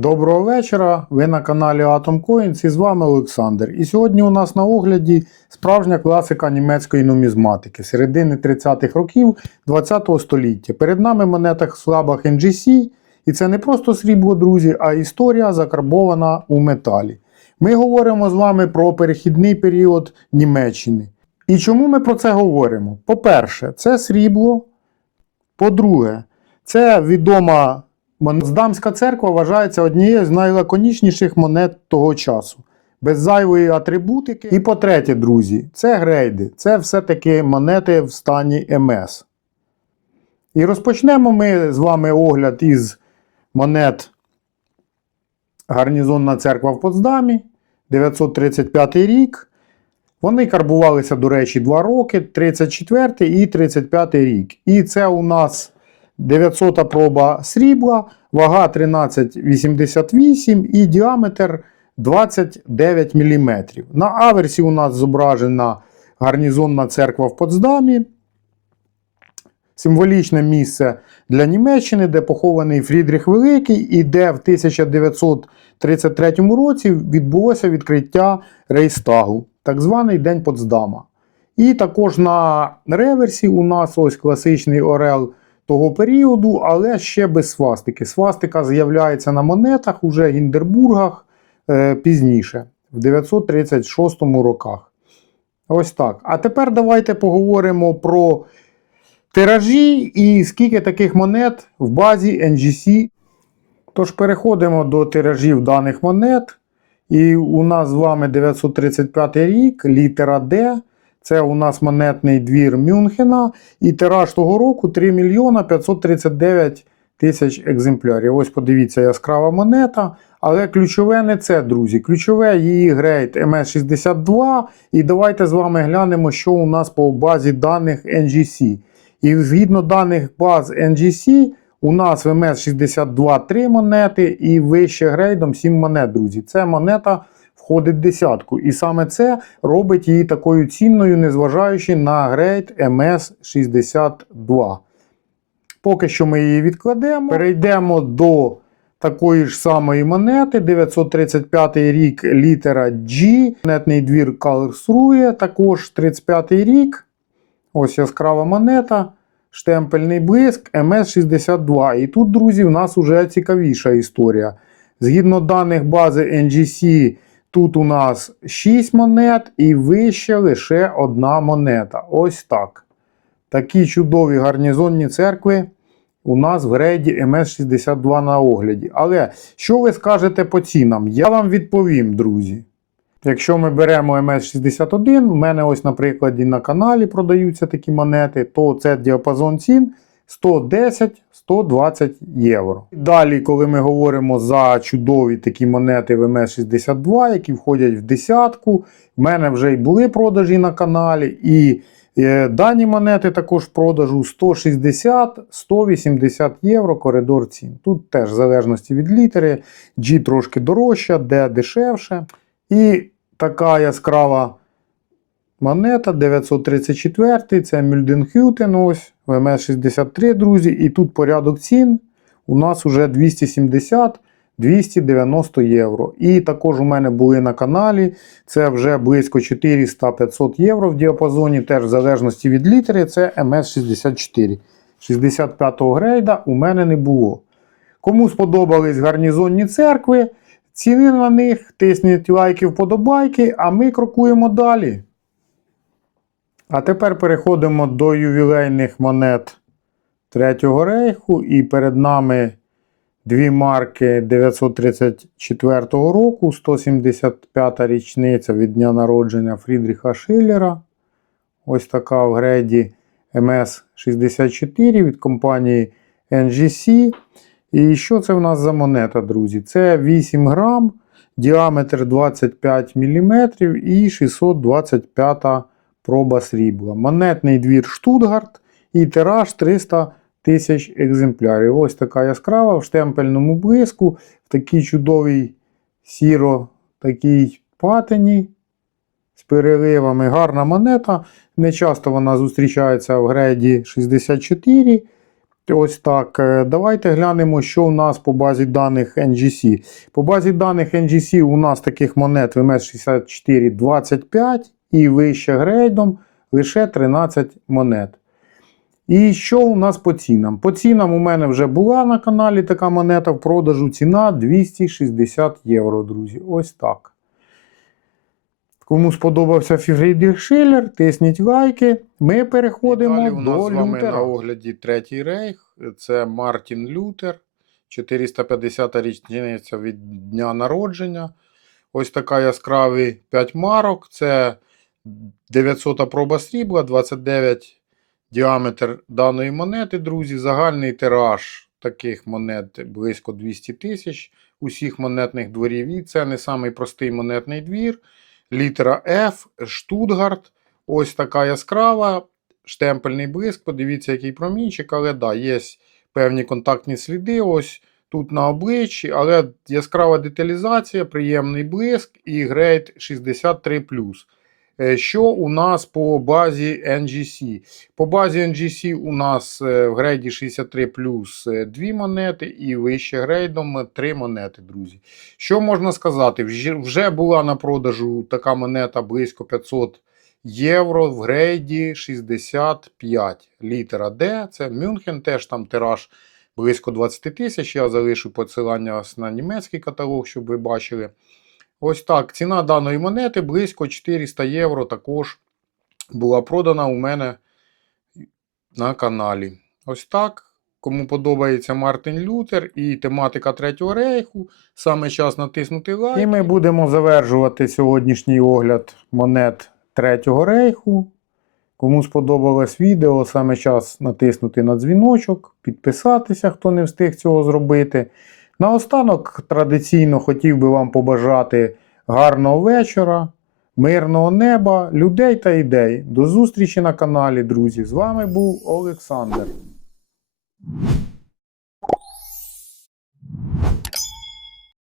Доброго вечора. Ви на каналі Atom Coins і з вами Олександр. І сьогодні у нас на огляді справжня класика німецької нумізматики середини 30-х років 20-го століття. Перед нами монета слабах NGC, і це не просто срібло, друзі, а історія закарбована у металі. Ми говоримо з вами про перехідний період Німеччини. І чому ми про це говоримо? По-перше, це срібло. По-друге, це відома Моздамська церква вважається однією з найлаконічніших монет того часу, без зайвої атрибутики. І по-третє, друзі, це грейди. Це все-таки монети в стані МС. І розпочнемо ми з вами огляд із монет Гарнізонна церква в Потсдамі, 935 рік. Вони карбувалися, до речі, 2 роки, 34 і 35 рік. І це у нас 900 проба срібла, вага 13,88 і діаметр 29 мм. На аверсі у нас зображена гарнізонна церква в Потсдамі. Символічне місце для Німеччини, де похований Фрідріх Великий, і де в 1933 році відбулося відкриття Рейстагу, так званий День Потсдама. І також на реверсі у нас ось класичний орел того періоду, але ще без свастики. Свастика з'являється на монетах уже Гіндербургах е, пізніше, в 936 роках. Ось так. А тепер давайте поговоримо про тиражі і скільки таких монет в базі NGC. Тож переходимо до тиражів даних монет. І у нас з вами 935 рік, літера D. Це у нас монетний двір Мюнхена. І тираж того року 3 мільйона 539 тисяч екземплярів. Ось подивіться, яскрава монета. Але ключове не це, друзі. Ключове її грейд MS62. І давайте з вами глянемо, що у нас по базі даних NGC. І згідно даних баз NGC, у нас в MS62 3 монети і вище грейдом 7 монет, друзі. Це монета входить в десятку. І саме це робить її такою цінною, незважаючи на грейд MS62. Поки що ми її відкладемо. Перейдемо до такої ж самої монети. 935 рік літера G. Монетний двір Karlsruhe, також 35 рік. Ось яскрава монета. Штемпельний блиск MS62. І тут, друзі, у нас вже цікавіша історія. Згідно даних бази NGC, тут у нас 6 монет і вище лише одна монета. Ось так. Такі чудові гарнізонні церкви у нас в грейді MS62 на огляді. Але що ви скажете по цінам? Я вам відповім, друзі. Якщо ми беремо MS61, в мене ось, на прикладі, на каналі продаються такі монети, то це діапазон цін 110-120 євро. Далі, коли ми говоримо за чудові такі монети в MS62, які входять в десятку, в мене вже й були продажі на каналі. І е, дані монети також продажу 160-180 євро коридор цін. Тут теж в залежності від літери, G трошки дорожча, D дешевше. І така яскрава монета 934 це Мюльденхютен, ось ВМС-63, друзі. І тут порядок цін у нас уже 270-290 євро. І також у мене були на каналі. Це вже близько 400-500 євро в діапазоні, теж в залежності від літери, це МС-64. 65-го грейда у мене не було. Кому сподобались гарнізонні церкви, ціни на них, тисніть лайки, вподобайки, а ми крокуємо далі. А тепер переходимо до ювілейних монет Третього рейху. І перед нами дві марки 934 року, 175-та річниця від дня народження Фрідріха Шиллера. Ось така в грейді MS64 від компанії NGC. І що це в нас за монета, друзі? Це 8 грам, діаметр 25 мм і 625 проба срібла. Монетний двір Штутгарт і тираж 300 тисяч екземплярів. Ось така яскрава в штемпельному блиску, в такій чудовій сіро такій патині з переливами. Гарна монета. Не часто вона зустрічається в греді 64. Ось так. Е, Давайте глянемо, що у нас по базі даних NGC. По базі даних NGC у нас таких монет ВМС 64 25 і вище грейдом лише 13 монет. І що у нас по цінам? По цінам у мене вже була на каналі така монета в продажу. Ціна 260 євро, друзі. Ось так. Кому сподобався Фігрейдір Шиллер, тисніть лайки. Ми переходимо Далі у нас до з вами Лютера. на огляді Третій Рейх. Це Мартін Лютер, 450 річниця від дня народження. Ось така яскравий 5 марок. Це 900 проба срібла, 29 діаметр даної монети, друзі. Загальний тираж таких монет близько 200 тисяч усіх монетних дворів. І це не самий простий монетний двір. Літера F, Штутгарт. Ось така яскрава, штемпельний блиск. Подивіться, який промінчик, але да, є певні контактні сліди. Ось тут на обличчі, але яскрава деталізація, приємний блиск і грейд 63. Е, Що у нас по базі NGC? По базі NGC у нас е, в грейді 63 плюс 2 монети і вище грейдом 3 монети, друзі. Що можна сказати? Вже була на продажу така монета близько 500 євро в грейді 65 літера D. Це Мюнхен, теж там тираж близько 20 тисяч. Я залишу посилання на німецький каталог, щоб ви бачили. Ось так. Ціна даної монети близько 400 євро також була продана у мене на каналі. Ось так. Кому подобається Мартин Лютер і тематика Третього рейху, саме час натиснути лайк. І ми будемо завершувати сьогоднішній огляд монет Третього рейху. Кому сподобалось відео, саме час натиснути на дзвіночок, підписатися, хто не встиг цього зробити. Наостанок традиційно хотів би вам побажати гарного вечора, мирного неба, людей та ідей. До зустрічі на каналі, друзі. З вами був Олександр.